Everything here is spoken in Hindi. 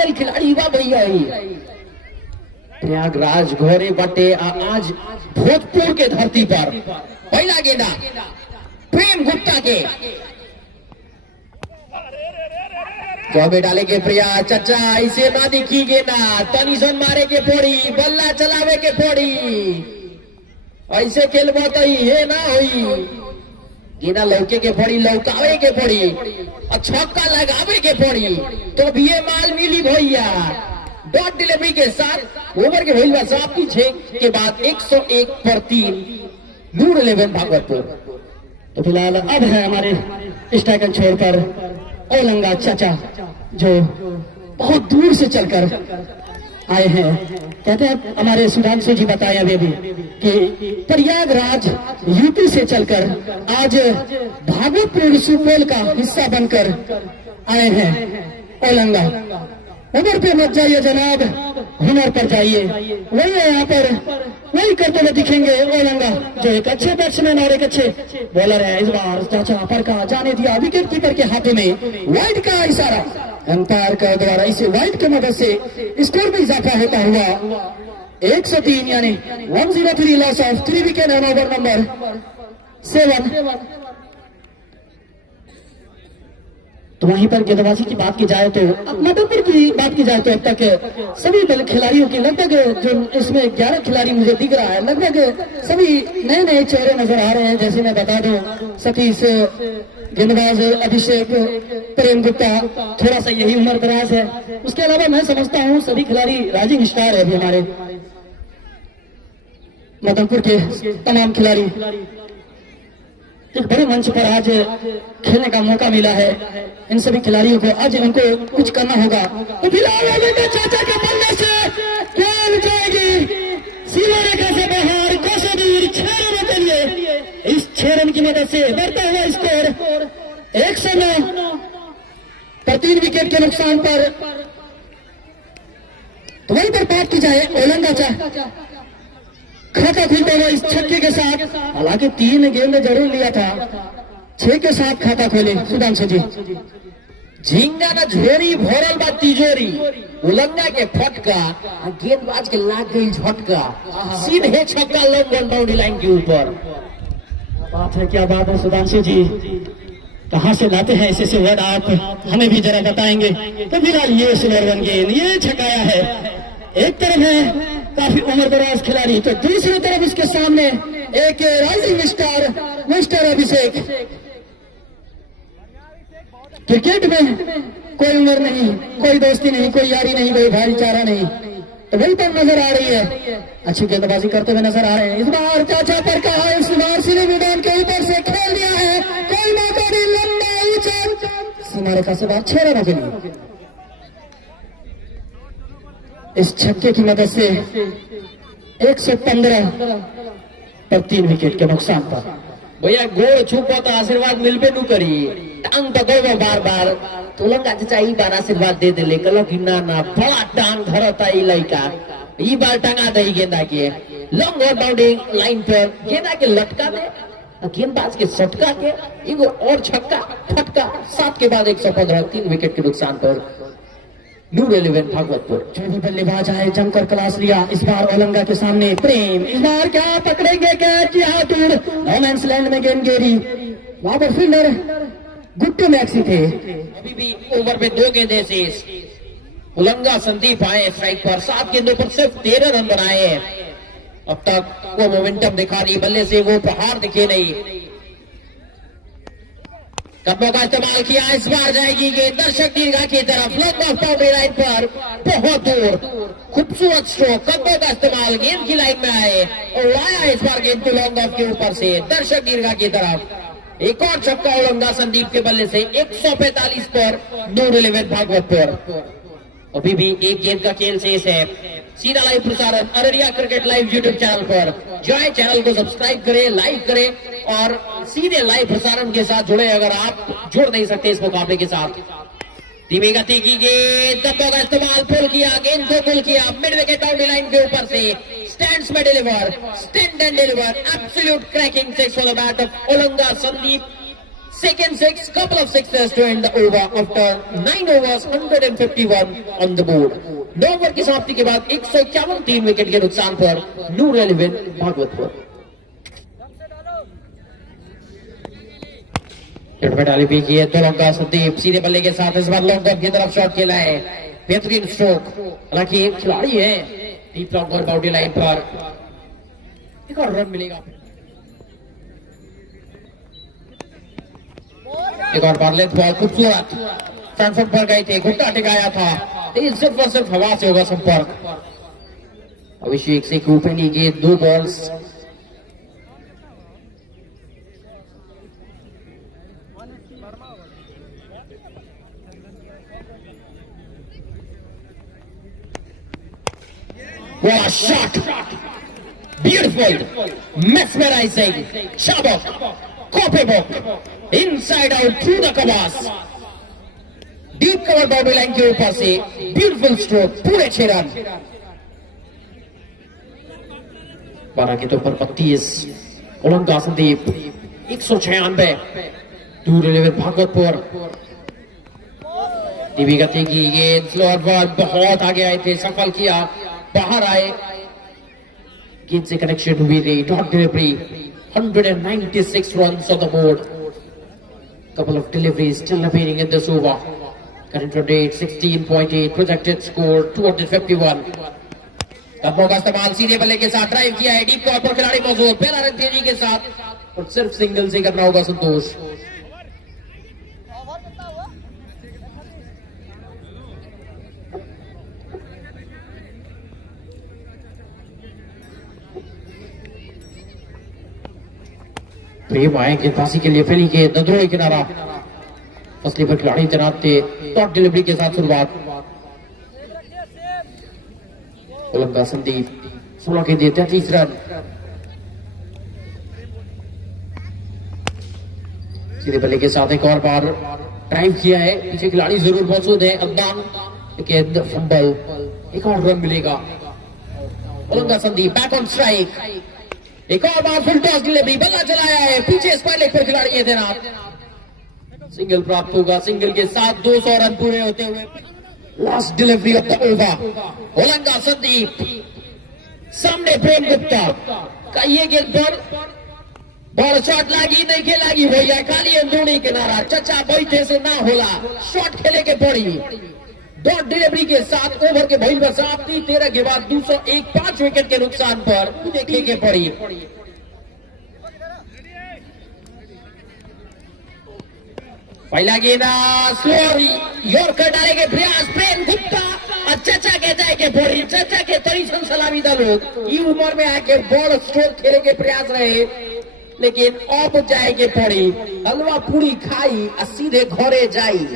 फाइनल खिलाड़ी बा भैया प्रयागराज घोरे बटे आज भोजपुर के धरती पर पहला गेंदा प्रेम गुप्ता के जॉबे डाले के प्रिया चचा इसे ना दिखी गेंदा तनिसन मारे के फोड़ी बल्ला चलावे के फोड़ी ऐसे खेल तो ये ना हुई गेंदा लौके के फोड़ी लौकावे के फोड़ी और छक्का लगावे के फोड़ी तो भी ये माल मिली भैया डॉट डिलीवरी के साथ ओवर के भैया समाप्ति 6 के बाद 101 पर 3 नूर 11 भागवतपुर। तो फिलहाल अब है हमारे स्ट्राइकर छोर पर ओलंगा चाचा जो बहुत दूर से चलकर आए हैं। कहते हैं हमारे सुधांशु जी बताए अभी भी कि प्रयागराज यूपी से चलकर आज भागवतपुर सुपौल का हिस्सा बनकर आए हैं। ओलंगा उम्र पे मत जाइए जनाब, हुनर पर जाइए। वही है यहाँ पर, वही करते हुए दिखेंगे ओलंगा जो एक अच्छे बैट्समैन और एक अच्छे बॉलर है। इस बार चाचा पर का जाने दिया विकेट कीपर के हाथों में वाइड का इशारा अंपायर का द्वारा इसे वाइड की मदद से स्कोर में इजाफा होता हुआ 103 यानी 103 loss of 3 wicket on over number 7। तो वहीं पर गेंदबाजी की बात की जाए तो मदनपुर की बात की जाए तो अब तक सभी दल खिलाड़ियों की लगभग जो इसमें 11 खिलाड़ी मुझे दिख रहा है, लगभग सभी नए नए चेहरे नजर आ रहे हैं। जैसे मैं बता दूं सतीश गेंदबाज, अभिषेक, प्रेम गुप्ता थोड़ा सा यही उम्र दराज है। उसके अलावा मैं समझता हूँ सभी खिलाड़ी राइजिंग स्टार है अभी हमारे मदनपुर के तमाम खिलाड़ी। एक बड़े मंच पर आज खेलने का मौका मिला है इन सभी खिलाड़ियों को, आज इनको कुछ करना होगा। तो फिलहाल चाचा के बल्ले से गेंद जाएगी सीमा रेखा से बाहर, कोसों दूर 6 रनों के लिए। इस 6 रन की मदद से बढ़ता हुआ स्कोर 109 पर 3 विकेट के नुकसान पर। तो वहीं पर बात की जाए ओलंगा खाता खुलता हुआ इस छक्के के साथ, हालांकि 3 गेंद जरूर लिया था, 6 के साथ खाता खोले सुधांशु जी। झींगा ना झोरी भोरल बा तिजोरी, उलंगा के फटका गेंदबाज के लाग गई झटका, सीधे छक्का लंबन बाउंड्री लाइन के ऊपर। बात है, क्या बात है सुधांशु जी, कहाँ से लाते हैं ऐसे वर्ड आप हमें भी जरा बताएंगे। तो फिलहाल ये स्लोअर वन गेंद ये छकाया है। एक तरफ है काफी उम्रदराज खिलाड़ी तो दूसरी तरफ उसके सामने एक राइजिंग स्टार मिस्टर अभिषेक। क्रिकेट में कोई उम्र नहीं, कोई दोस्ती नहीं, कोई यारी नहीं, कोई भाईचारा नहीं। तो वही पर नजर आ रही है, अच्छी गेंदबाजी करते हुए नजर आ रहे हैं। इस बार चाचा पर का है, इस बार सीधे मैदान के ऊपर से खेल दिया है, कोई मौका नहीं, लंबा ऊंचा सीमा रेखा से बाहर 6 रनों के लिए। इस छक्के की मदद से 115 पर 3 विकेट के नुकसान पर। भैया गोड़ छुपो तो आशीर्वाद मिलबे नु करी, टांग पकड़ो बार बार तो लंगा चाचा बार आशीर्वाद दे दे लेकर ना ना बड़ा टांग धरता ई लड़का, ई बार टंगा दे गेंदा के लॉन्ग और बाउंड्री लाइन पर गेंदा के लटका दे, गेंदबाज के सटका के एगो और छक्का फटका, 7 के बाद 115 3 विकेट के नुकसान पर नूर 11 भागवतपुर। जो भी बल्लेबाज आए जमकर क्लास लिया। इस बार ओलंगा के सामने प्रेम, इस बार क्या पकड़ेंगे कैच, यहाँ दूर रोमांस लैंड में गेंद गिरी, वहां पर फील्डर गुट्टू मैक्सी थे। अभी भी ओवर में 2 गेंदें शेष, उलंगा संदीप आए स्ट्राइक पर, 7 गेंदों पर सिर्फ 13 रन बनाए हैं। अब तक वो मोमेंटम दिखा रही बल्ले से, वो प्रहार दिखे नहीं। कप्पों का इस्तेमाल किया, इस बार जाएगी गेंद दर्शक दीर्घा की तरफ, लॉन्ग ऑफ बाउंड्री लाइन पर बहुत दूर, खूबसूरत स्ट्रोक, कप्पों का इस्तेमाल गेंद की लाइन में आए और लाया इस बार गेंद को लॉन्ग ऑफ के ऊपर से दर्शक दीर्घा की तरफ। एक और छक्का ओलंगा संदीप के बल्ले से 145 पर नूर 11 भागवतपुर। अभी भी एक गेंद का खेल शेष है। सीधा लाइव प्रसारण Araria cricket live YouTube channel पर, जॉय चैनल को सब्सक्राइब करें, लाइक करें और सीधे लाइव प्रसारण के साथ जुड़े अगर आप जुड़ नहीं सकते इस मुकाबले के साथ। धीमी गति की गेंद, कप्पों का इस्तेमाल, पुल किया, गेंद को पुल किया, मिड विकेट बाउंड्री लाइन के ऊपर से स्टैंड्स में deliver, stand and deliver, absolute cracking six for the bat of Olonga Sandeep. Second six, couple of sixes to end the over after 9 overs, 151 on the board. 9 over की समाप्ति के बाद 151 3 विकेट के नुकसान पर नूर 11 भागवतपुर। डाली भी की है दोनों का संदीप सीधे बल्ले के साथ इस बार लॉन्ग ऑन की तरफ शॉट खेला है, बेहतरीन स्ट्रोक। हालांकि एक खिलाड़ी है डीप लॉन्ग और बाउंड्री लाइन पर एक और रन मिलेगा। एक और बार लेंथ बॉल खूबसूरत फ्रंट फुट पर गए थे, घुट्टा टिकाया था, सिर्फ और सिर्फ हवा से होगा संपर्क। अभिषेक से कूपनी के 2 balls. What a shot! Beautiful, mesmerizing. Shabak, Kopebok, inside out through the covers. Deep cover boundary line के ऊपर से beautiful stroke, पूरे 6 रन। 12 के तो पर 32। उलंगा संदीप 196। दूर 11 भागवतपुर। टीवी गति की गेंद स्लोअर बॉल बहुत आगे आए थे, सफल किया, बाहर आए, गेंद से कनेक्शन हुई थी, dot delivery. 196 runs on the board. Couple of deliveries still remaining in this over. Current run rate 16.8, projected score 251. कदमों का इस्तेमाल सीधे बल्ले के साथ ड्राइव किया है, डीप कॉर्नर पर खिलाड़ी मौजूद, पहला रन तेजी के साथ और सिर्फ सिंगल से करना होगा संतोष। प्रेम आए गेंदबाजी के लिए फैली के दंदरों किनारा, फसली पर खिलाड़ी तैनात थे, डॉट डिलीवरी के साथ शुरुआत। उलंगा संदीप 16 के लिए 33 रन। सीधे बल्ले के साथ एक और बार ड्राइव किया है, पीछे खिलाड़ी जरूर मौजूद है, अदनान, लेकिन फंबल, एक और रन मिलेगा। उलंगा संदीप बैक ऑन स्ट्राइक, एक और बार फुल टॉस डिलीवरी, बल्ला चलाया है, पीछे स्क्वायर लेग पर खिलाड़ी है तैनात, सिंगल प्राप्त होगा। सिंगल के साथ 200 रन पूरे होते हुए last delivery of the over. उलंगा संदीप सामने प्रेम गुप्ता का ये गेंद पर बॉल शॉट लागी नहीं खेलागी भैया, खाली अंदरूनी किनारा, चचा बैठे से ना होला, शॉट खेले के पड़ी। डॉट डिलीवरी के साथ ओवर के भइल पर समाप्ति, 13 के बाद 201, 5 विकेट के नुकसान पर देखने के पड़ी। पहला गेंद स्लोअर यॉर्कर डाले के प्रयास, प्रेम गुप्ता और चचा के जाए के पड़ी, चचा के तरीसन सलामी दा लोग ये उम्र में आके बॉल स्ट्रोक खेले के प्रयास रहे, लेकिन अब जाए के पड़ी, हलवा पूरी खाई और सीधे घरे जाई।